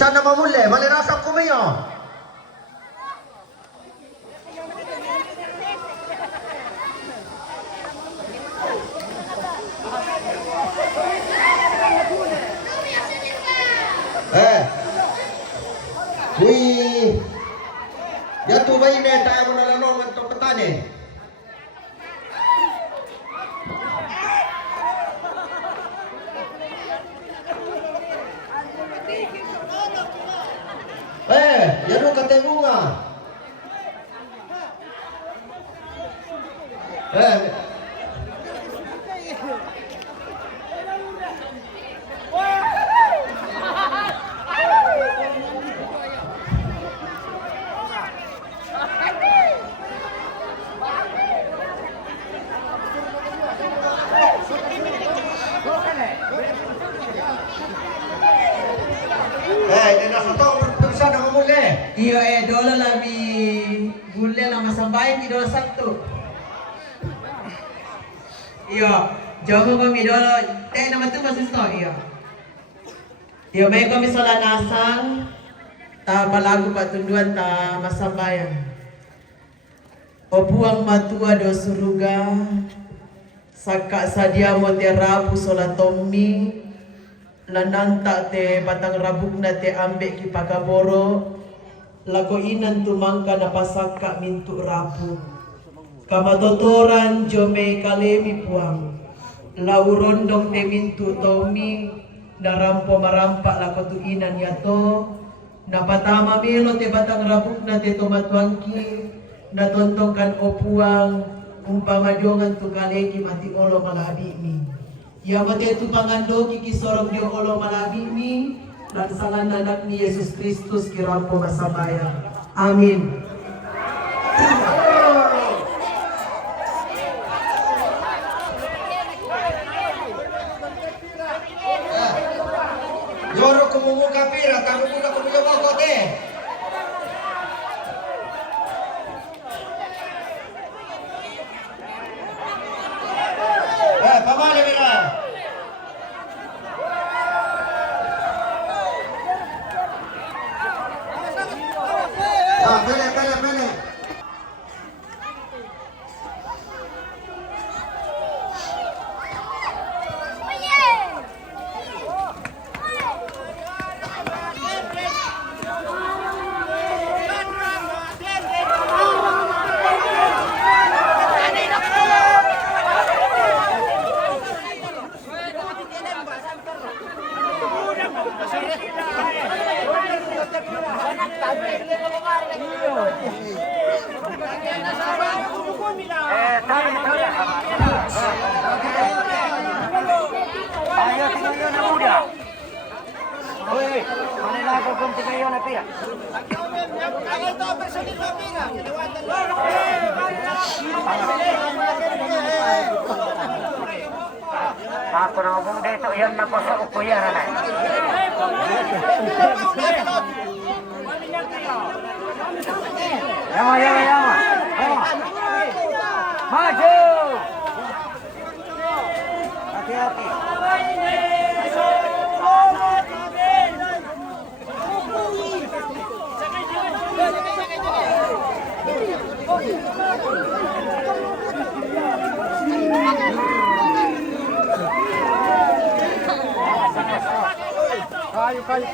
Isa na mamuli, malirasang kumayo. Wih, jatuh bayi ni tak mau lalu mentok petani. Jadu kata bunga. Iya dola labi gule nama sampai di dola satu. Iya, jago kami dola nama tu masih sto iya. Iya may kami sola nasang ta palagu patunduan ta masambayan. Opuang matua do suruga saka sadia mo te rabu sola tommi lananta te batang rabuk na te ambek ki pakaboro. Lago inan tumangka na pasaka mintu rapu kamatotoran jome kalemi puang laurondong te mintu tomi narampo marampak lako tu inan yato napatama melo te batang rabuk na te tomatuangki natontongkan opuang umpama jongan tu kaleki mati olo malabi mi ya mate tu pangandoki kisorong dio olo malabi mi dan sangan anak ni Yesus Kristus kirampo masabaya. Amin. Yoro kumumuka pira, tamu muna kumulawa kote. Pamali mira. Pele. Ayo tinggal na muda. Oi, mana aku pun tinggal na pira. Agad to personil na pira. Ako na ngomong dito, yan na ko sa ukuyaran na. Yama. Maju. Hati-hati. Kayu.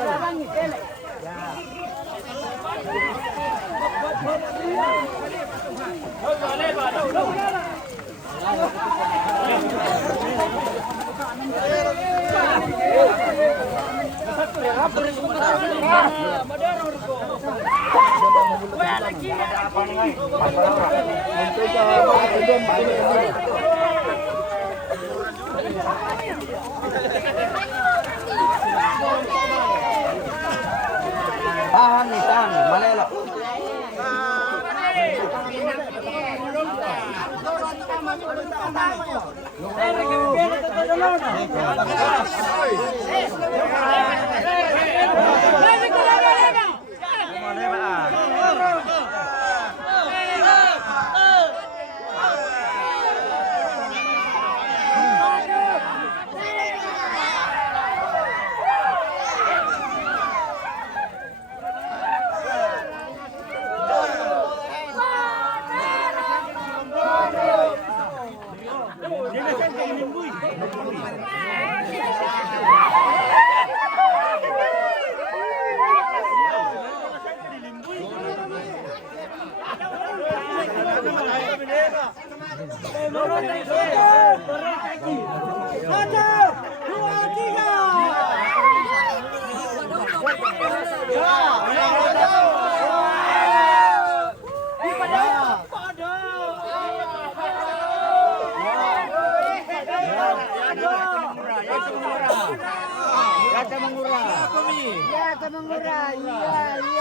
Tahan nih, malelo.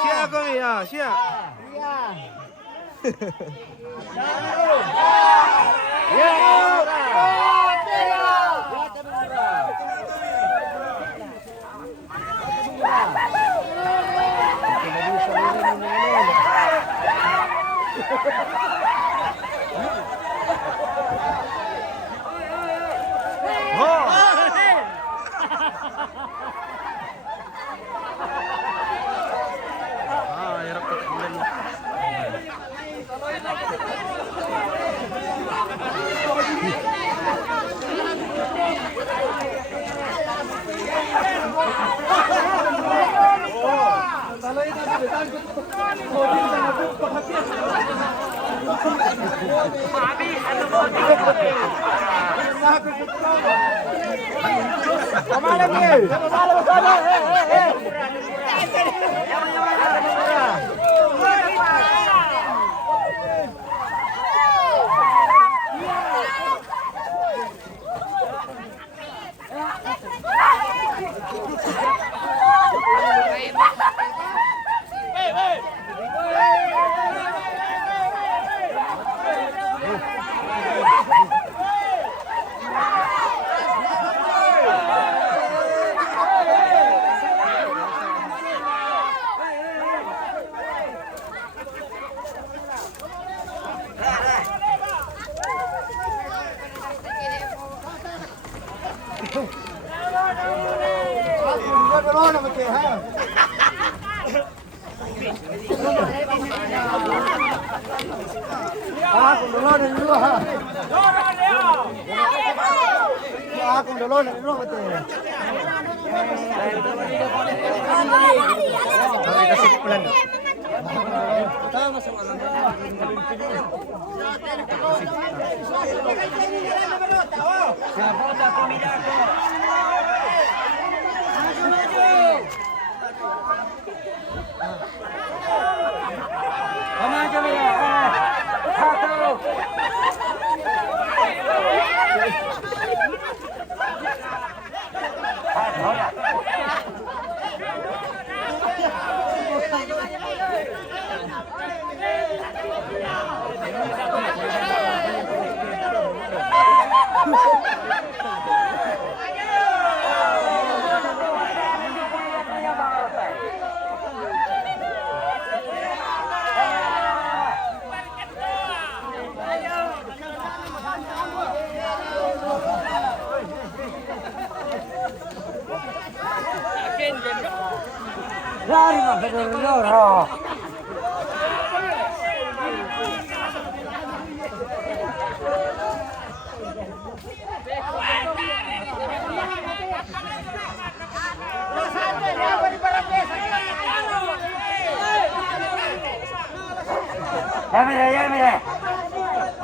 Siap kami ya, siap.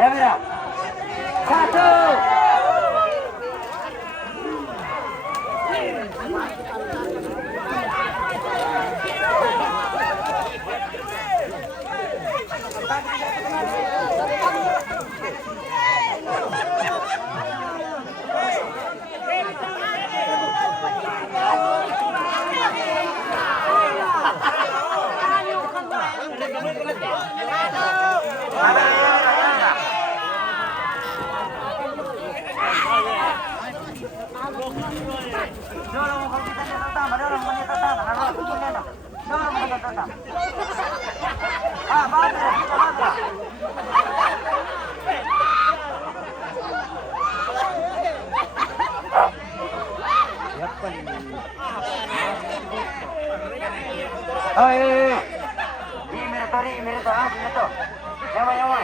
Ya mira. Satu. Minuto. Llama.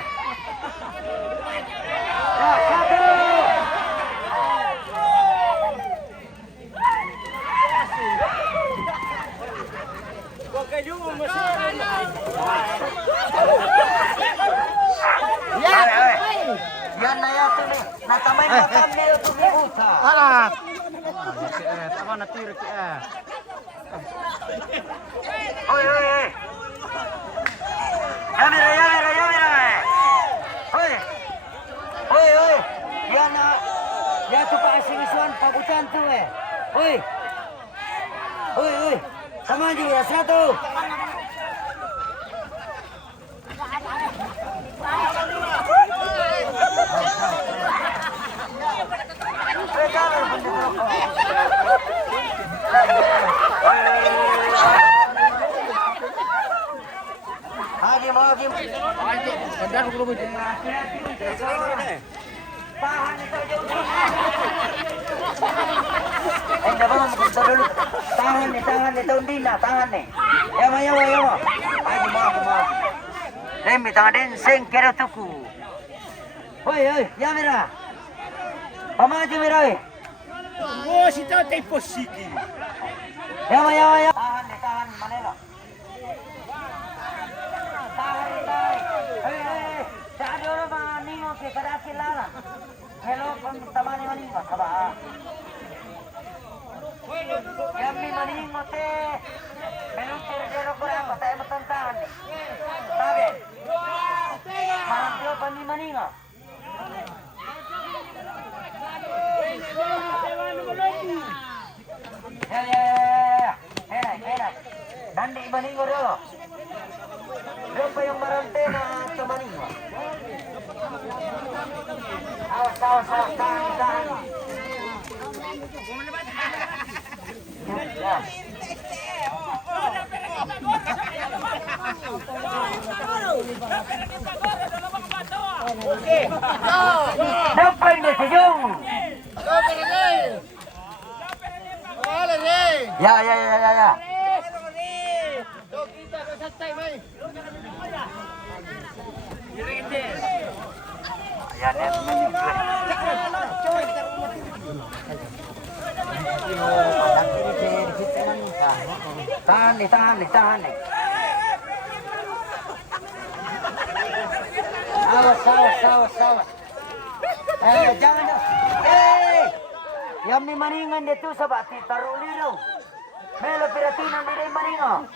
Ya, satu. Yan na yan tuloy. Natamay mo kami ito ni Uta. Alah. Tama na tiro ki Oi, oi, oi. Yamira, yamira, yamira. Oi. Oi, oi. Yan na. Yan tu pa asingisuan pagutan tu Oi. Oi, oi. Sama juga satu. Lagi mau lagi. Kendar dulu. Tahan itu jauh. Enggak apa bentar dulu. Tahan nih Undina, tahan nih. Ya mau. Lagi mau. Remi tangan denseng kira tuku. Oi, ya mira. Pamaju mira oi. Oh, si tahu tempo siki. Ya. Tahan Manelo. Tahan. Hei. Jangan orang maningo ke kada kilala. Hello, tamani maningo saba. Yami maningo te. Belum terjero kurang tayo matantahan. Tabe. Marantyo pani maningo. Ya. Enak. Nandi maningo dulu. Berapa yang marante na maningo? Awas, tahan. Ya. Dapat ni sejong. Ya. Ya, Tahan nih. Awas. Jangan. Yang ni maningan dia tu sebab taruh liru. Melo piratinan dia maningo.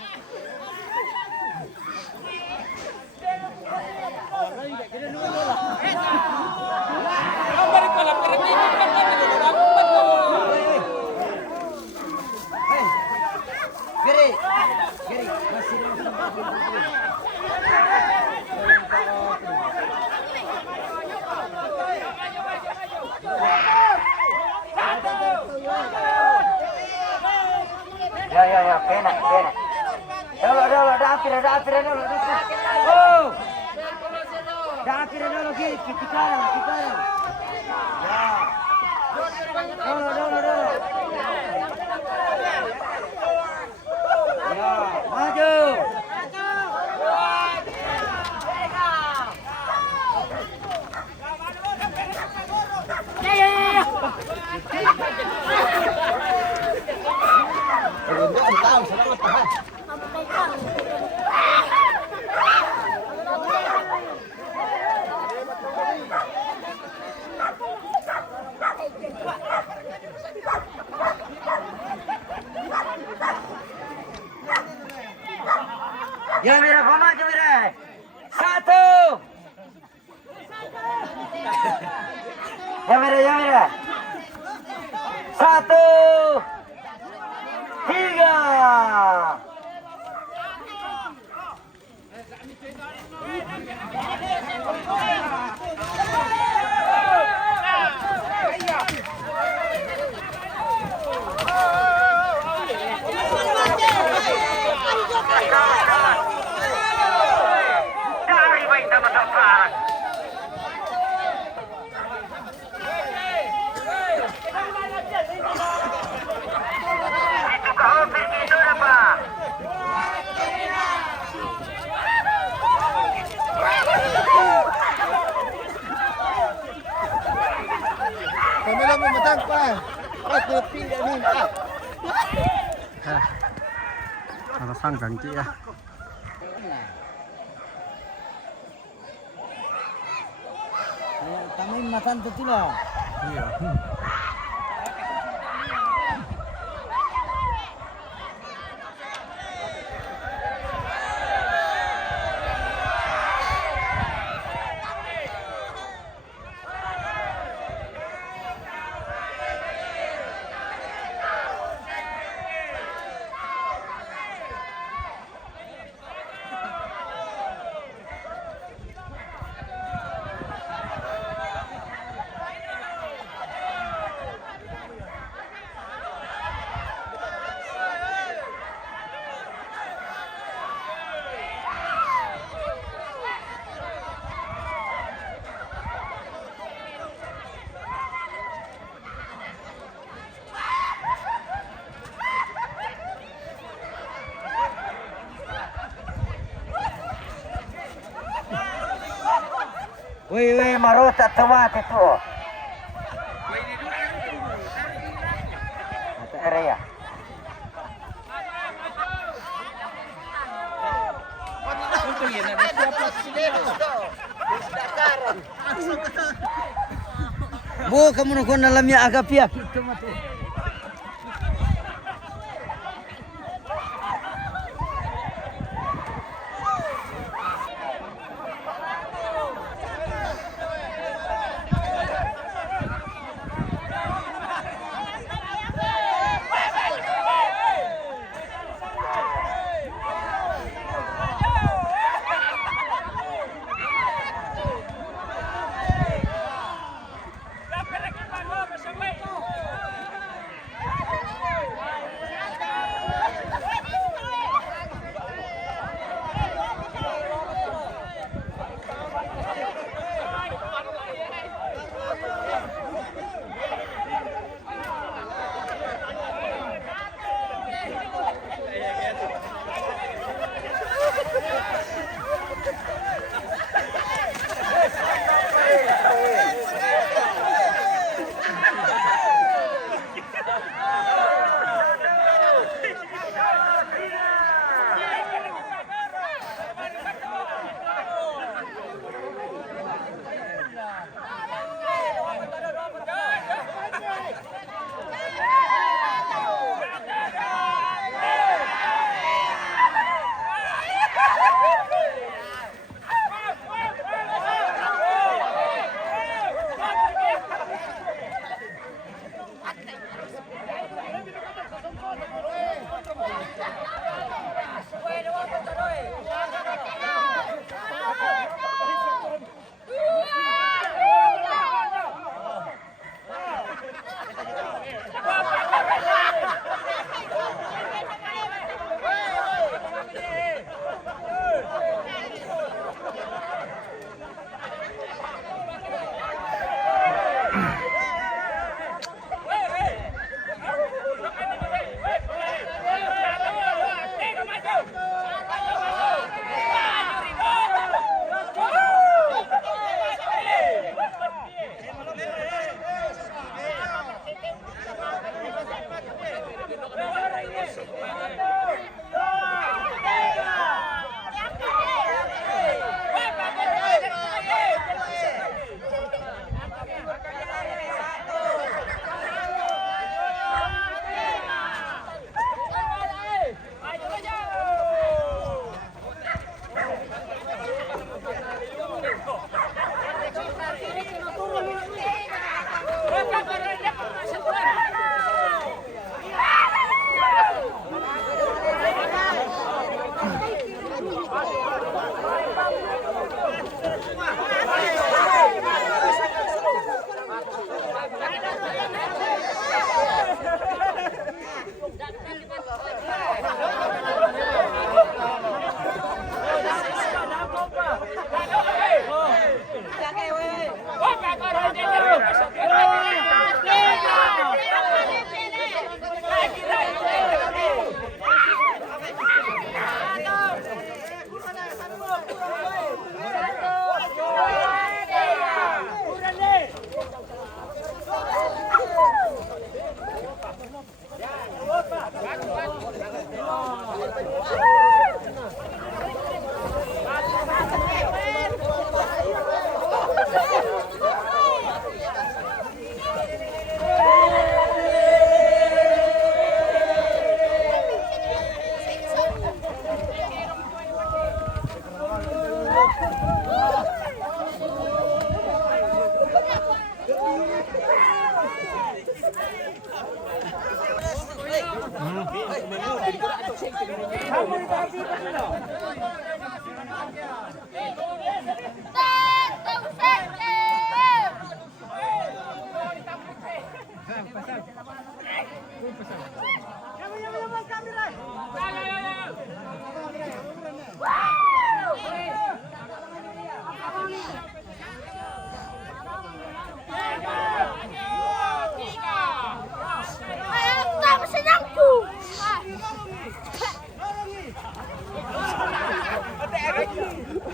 Giri, masih Ya, kena. Dolo, dah akhir dulu. Oh. Dah akhir dulu, kikaran. Ya. Dolo. Ya, maju. Ya mira, pamaju mira. 1. Ya mira. 1, 3. Dari baik teman-teman. Itu kau pergi itu apa? Kamera mo matang pa. Ay, pindah ni. Salah sanggang Ki ya. Tamay matan tu lah. Iya. Wih, marota tomat itu. Ada area. Bu, kamu nak dalamnya agak piak itu mati.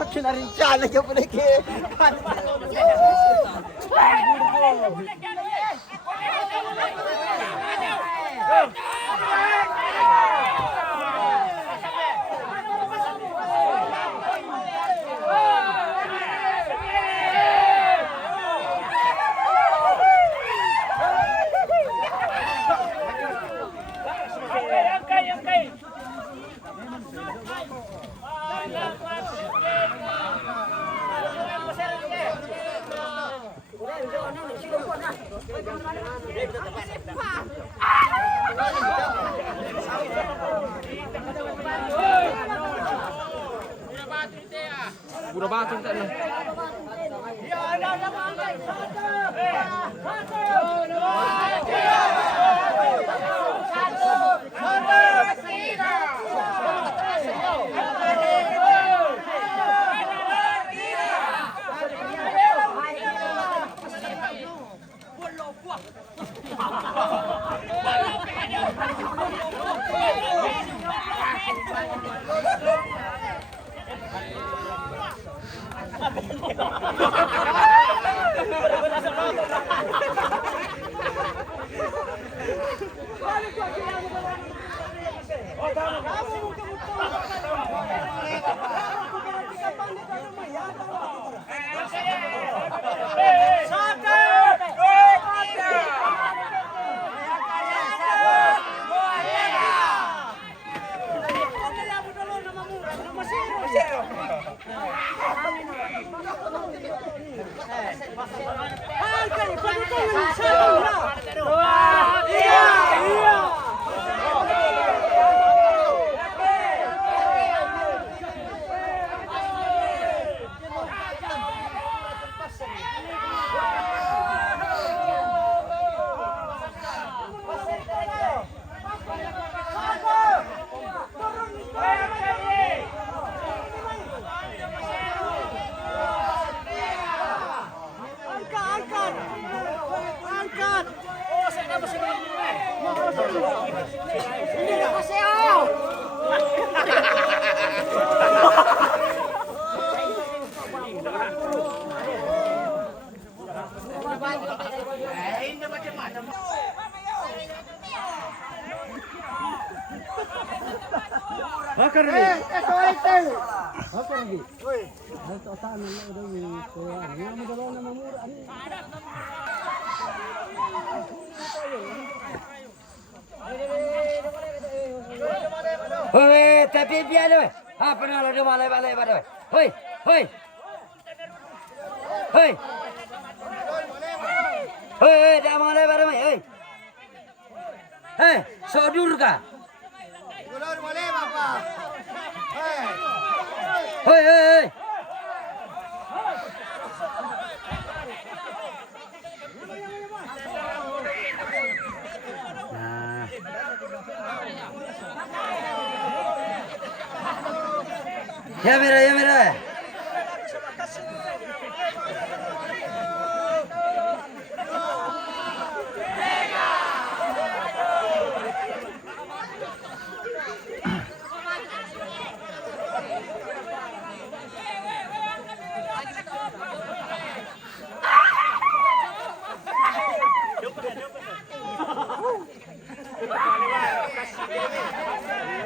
Kinarinsyala niya po na Udah bacot tak nih. Hei, tapi biar deh. Apa nak lalu malai balai balai. Hei, hei. Hei. Hei, dah malai balai. Hei. Hei, sodur kah? Ulur boleh bapa. Hei. Hei, hei. Ya mira, ya mira.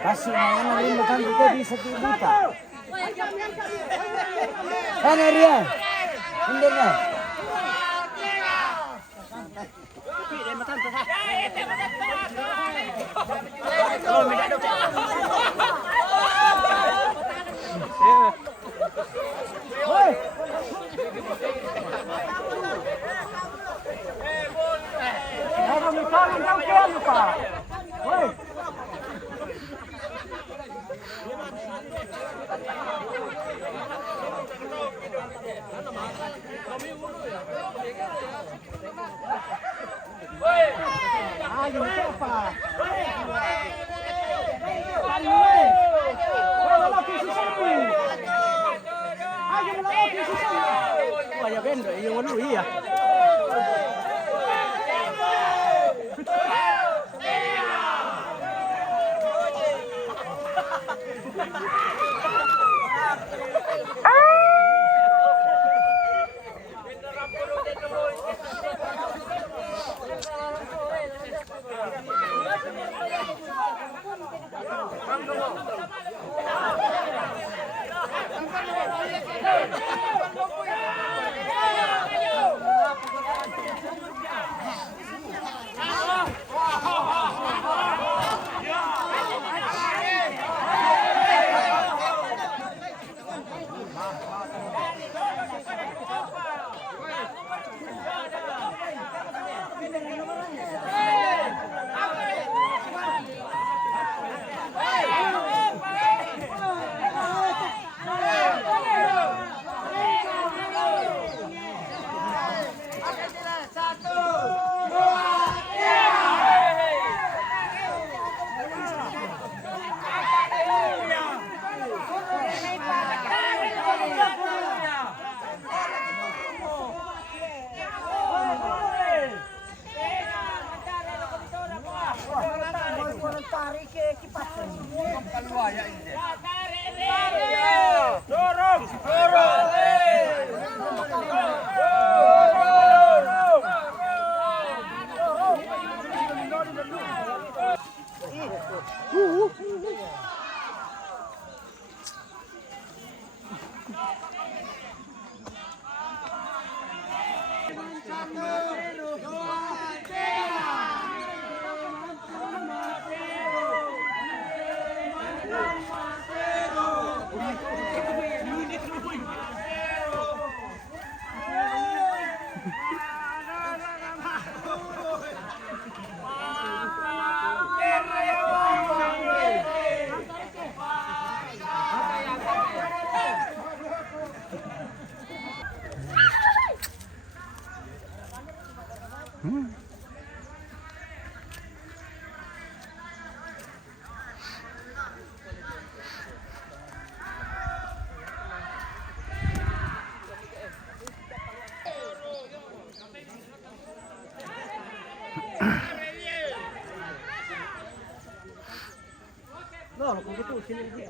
Kasih mana rin bukan juga di sekitar. Sana Rian. Hindi na. Wah, ya bendo, yung walo iya. No, kung ito, sinilgi.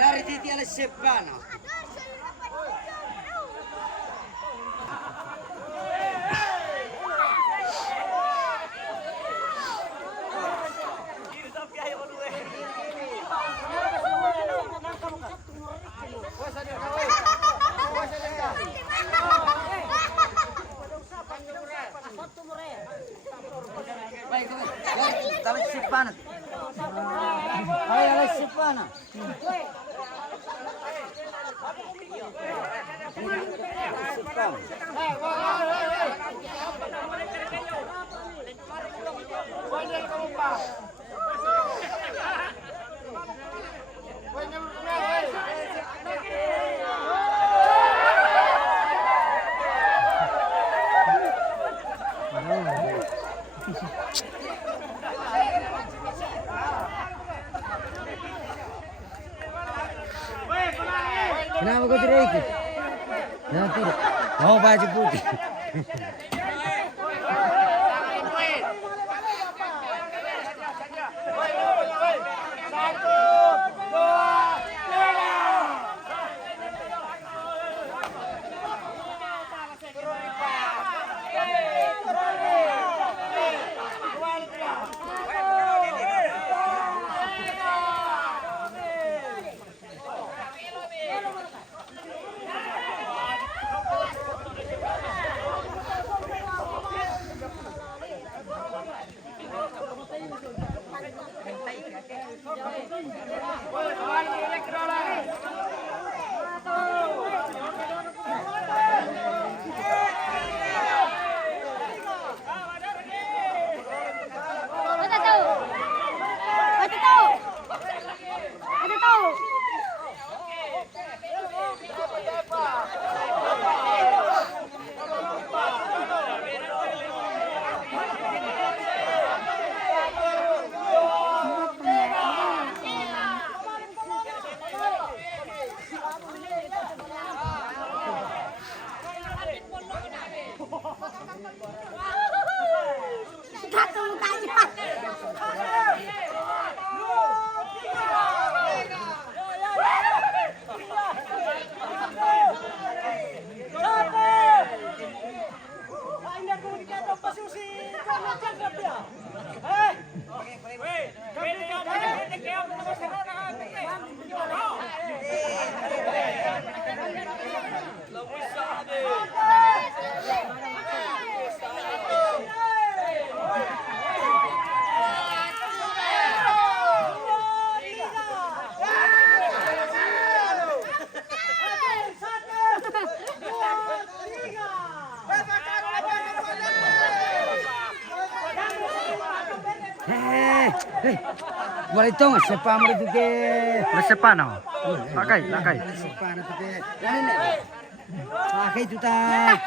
Dari titi ala sepano. Sipanat. Ay, alas sipana. Sipan. Kenapa kau tidak ikut? Ya tidak. Mau baju putih. Boleh tahu siapa mereka ke? Siapa no? Lakai. Siapa mereka ke? Pakai itu tak?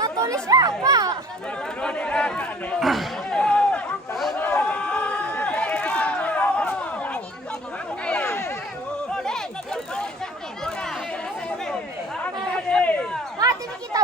Natulis na pa. Mati kita.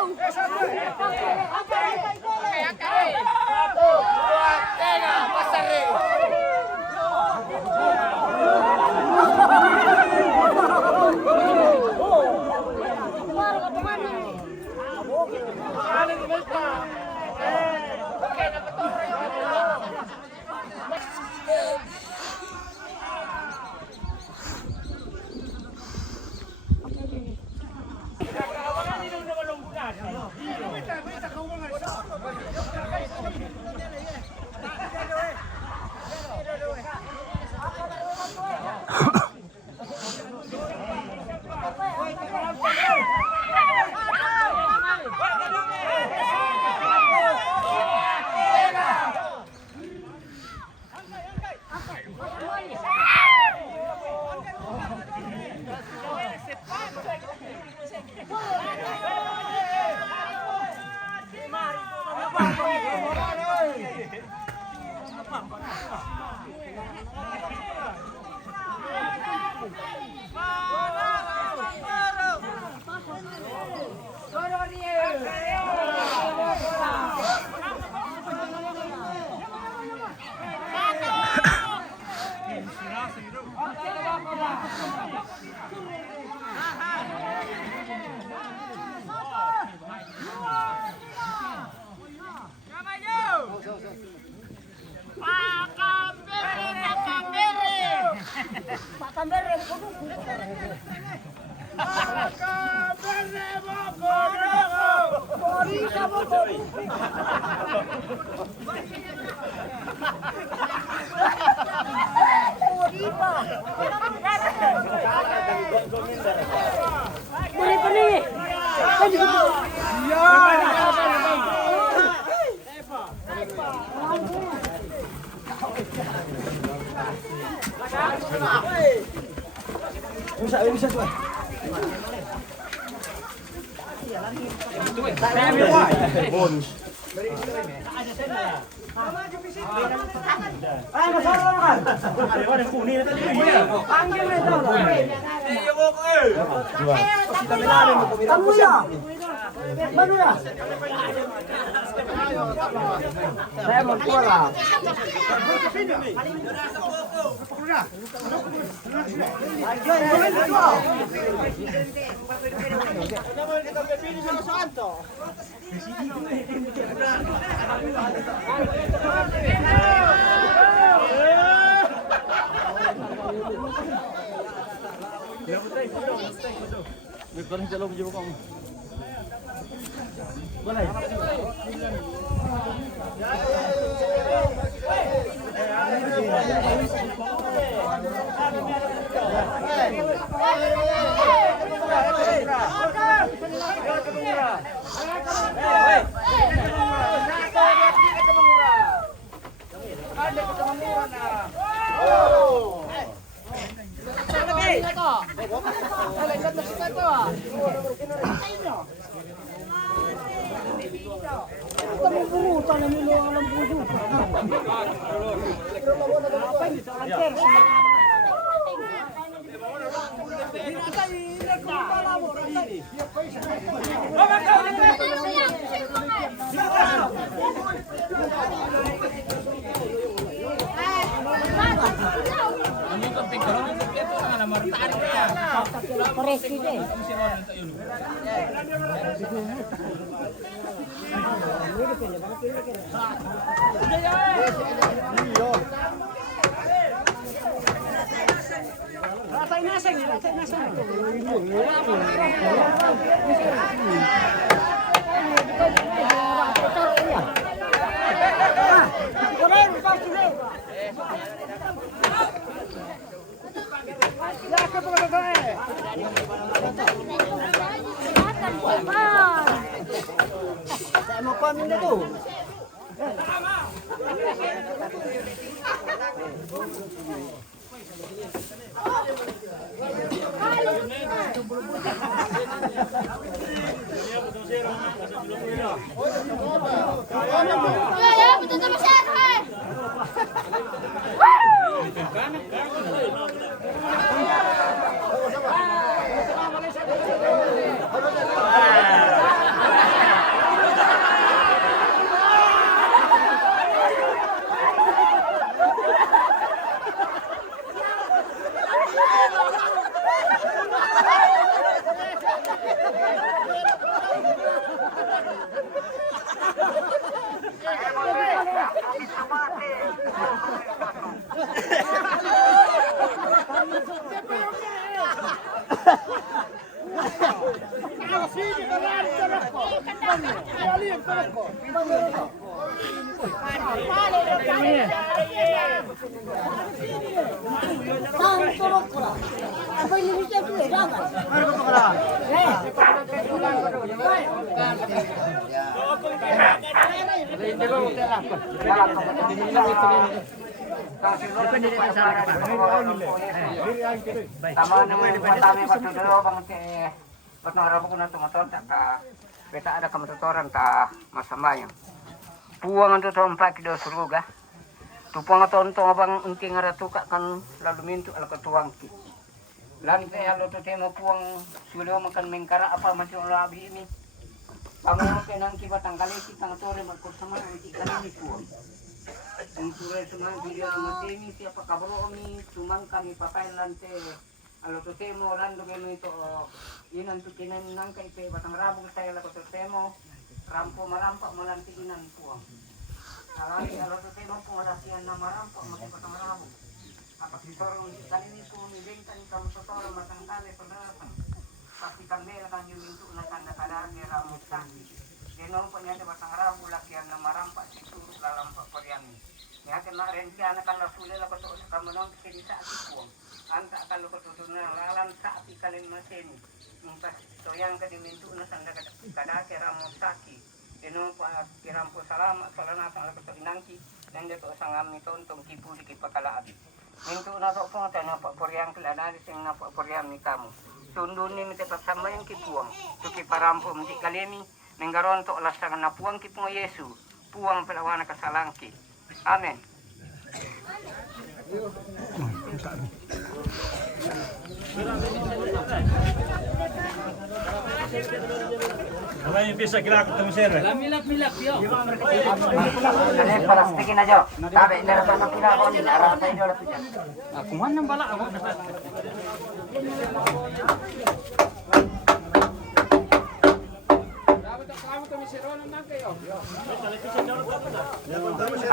Saya mau pulang. Boleh. Ya, betul sama Sherhan. Tama naman matami patudulo bang te patnara ko na tumaton ta beta ada kamatutoran ta masama yang puang ang totoo pa kido suruga tupang tonto abang unti nga ratuka kan lalu mintu ala katuang ki lan te alo to temo puang sulo makan mengkara apa masih labi ini pangulo kenang kibatang kali kitang tore magkot sama uti kanini puang ang turay sumang video matini siapa kabro mi sumang kami pakai lante alo to temo lando geno ito inan to kinan nang kay pe batang rabo saya la to temo rampo marampa malanti inan puang alali alo to temo pungalakian na marampa maki batang rabo apa kitorong kanini po ni bengkan kam sotoro matang kale penerapan pasti kami akan yumintu na tanda kadar ni ramo sakti geno po niya batang rabo lakian na marampa situru lalampa poriami ya kena rencana kalau sudah lah betul kamu nong kini saat itu anta kalau betul na lalan saat ikalin mesin mumpas soyang ke dimintu na sanda kada keramu saki eno pa kirampo salamat salana sa betul inangki nang deto sangami tontong kipu di kipakala abi mintu na to po na pa poryang kelana di sing na pa poryang ni kamu tundun ni mite pasama yang kipuang to kiparampo mti kalemi nenggaron to lasang na puang kipung Yesu puang pelawana kasalangki. Amin. Wala yung bisa kila ko tamo sir. Milap-milap yo. Ano palastikin aja. Tabe indara sana pila ko ni ara tayo dito tuja. Aku man bala ako.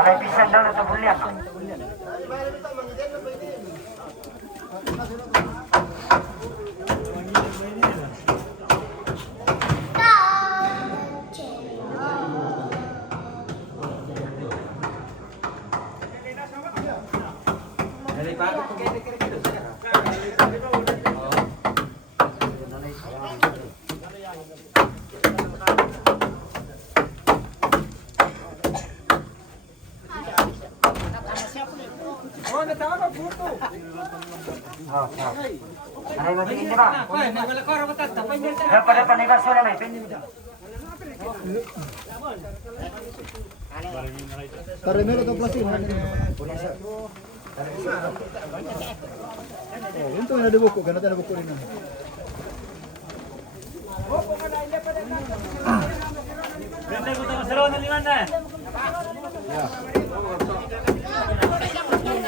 Ay bisa daw to bulian. Oh, oh. Ano yung matigil, di ba? Dapat panibaso na may pin. Karimelo itong plastic. Oh, ito na dibuko. Ganito na dibuko rin na. Bente ko ito masaraw na liman na.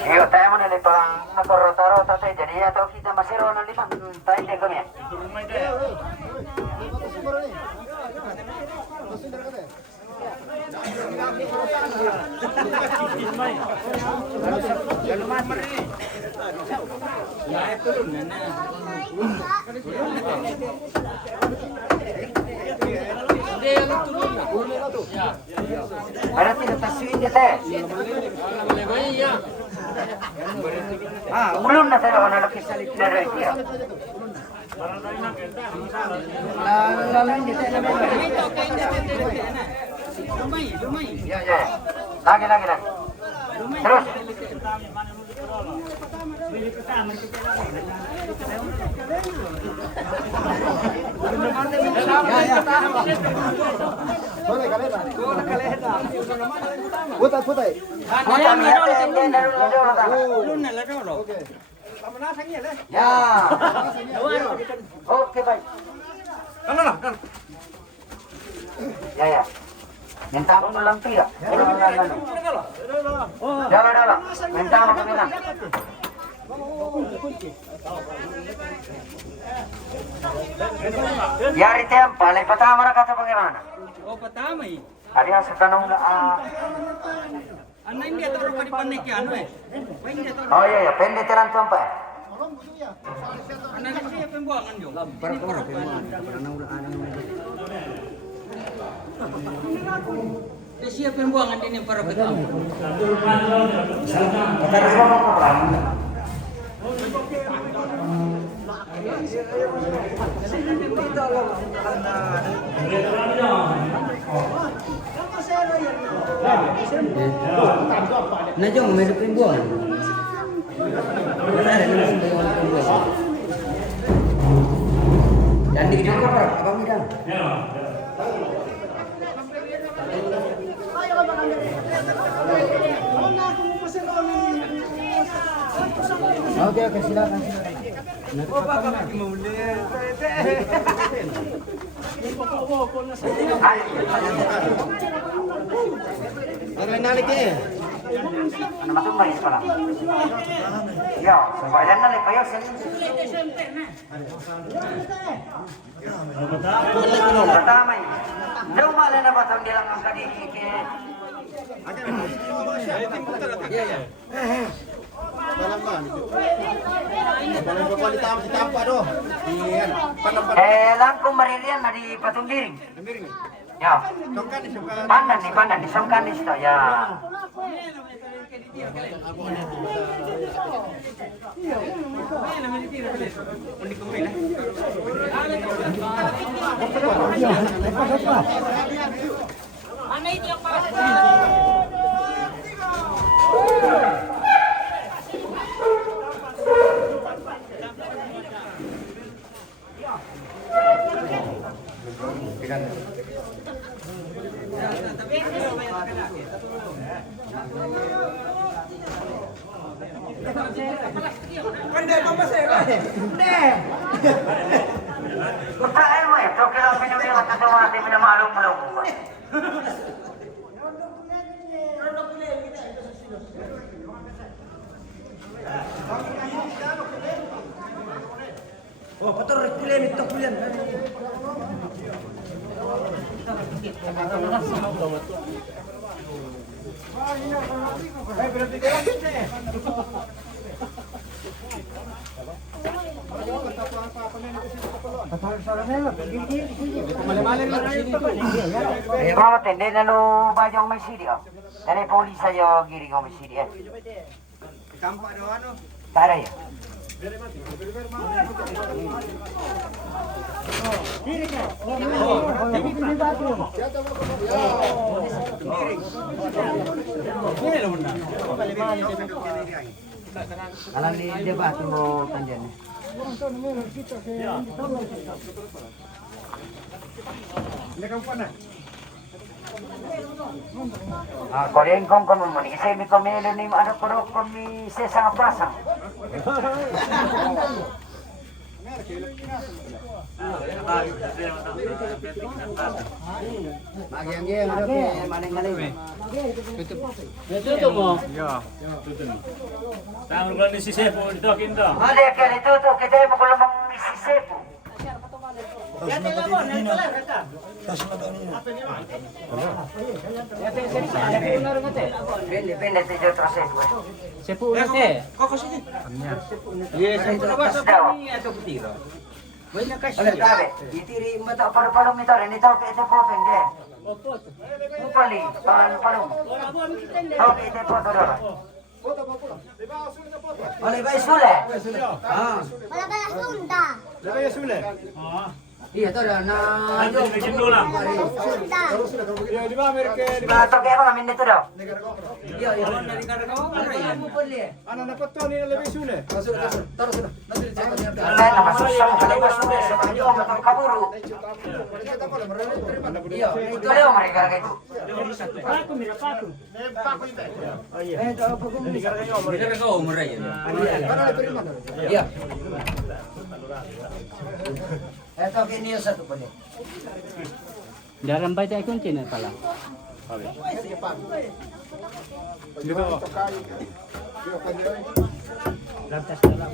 Iyo, tayo mo na lang pang makarota-rota tayo. Jadi ya tayo kita masiro ng limang. Tayo din kami. Ada tidak taswin dia teh. Ulun na tayo na laki sa litera dia. Ya, ya. Lagi. Terus. Putay. Ya. Oke, baik. Ya. Minta mo lang tira. Dala. Minta mo kami lang. Yari tiyang palay patama na kata bagaimana? Oh, patamay. Ada yang setanong na Ano hindi ito rin panipanik yan, eh. Hindi ito. Oh iya, pende telan tumpa. Ano na siya pembuangan yun? Siya pembuangan din yung para betang. Najong may pembuangan. Dan di juga para abang bidang. Oke, silakan. Nalik eh. Ano matumay pa lang. Yo, bayan na kayo sa pertama ini. Daw mala na batang nilang ang kadiki. Lang kung maririan na di patumbiring. Ya. Pandan di songkan di situ ya. Mana itu yang parah? Kaya mo eh, pero kailangan pinag-iwan na tumati mo na malong-malong mo ba? Oh, pator kulian itu kulian. Mga tende na lo ba yung may sidi oh? Dari polis aja giring yung may sidi eh. Kampak do ano? Tara ya. Alam ni dia ba mo kandian. Korean kong kamu mo ni kasi mi komelo ni ano ko mi sesang pasang. Magiang-giang ano ke maling-maling. Tutup mo? Iya. Tutup. Tama ko ni si Sepo dito kinto. Mali ka nito to kita mo ko lamang isisepo. Ya telepon, nagpala ka. Pili ti jo trosepo. Sepo nate. Yes, ito na basta ni Ato putiro. Wala na kasi. Oleh tabe, itiri mata paru-paru mitor ini tau ke po pende. Upali, paru-paru. Tau ke po doro. Oleh bai sule. Ah. Wala pala sunda. Iya to na. Ano ni kindo lang. Sunda. Na to ke apa minne to do. Iya, iya. Ano dapat to ni lebih sule. Lain nama susah kalau sule sama yo motor kaburu. Iya, itu leo mereka kayak itu. Paku mira paku. Mira ka umuray yan. Iya. Eto kini satu boleh. Dalam baca kunci na pala. Lantas na lang.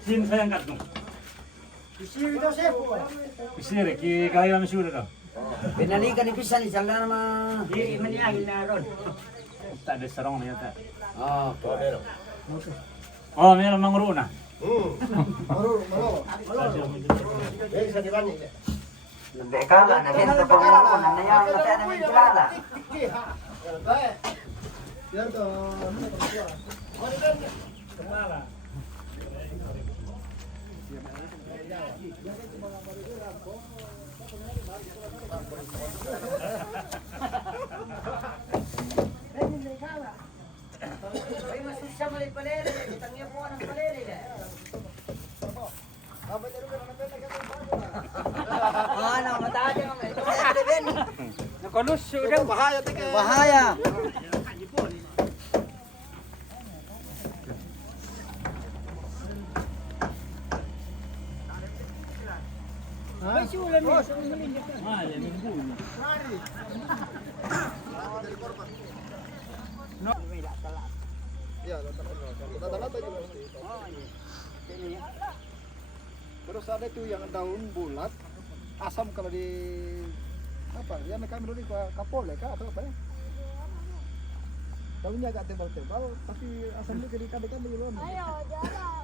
Sin sayang kat dong. Isir ki kaya mi sudah dah. Binalikan ni pisan ni jalan nama. Di maniagil na ron. Tak ada serong ni tak. Oh, Oh, may lamang runa. lebih kalah na bento pangulon na yan na tayo namin kilala. Ay, masusya mali palere, tangya po ng palere. Ano, mataaja nga may. Nakulus sudah. Bahaya tike. Bahaya. Terus ada tuh yang daun bulat, asam kalau di apa? Ya mereka menurut kapol ya kak atau apa ya? Daunnya agak tebal-tebal, tapi asamnya kayak ikan-ikan di luar. Ayo, jalan.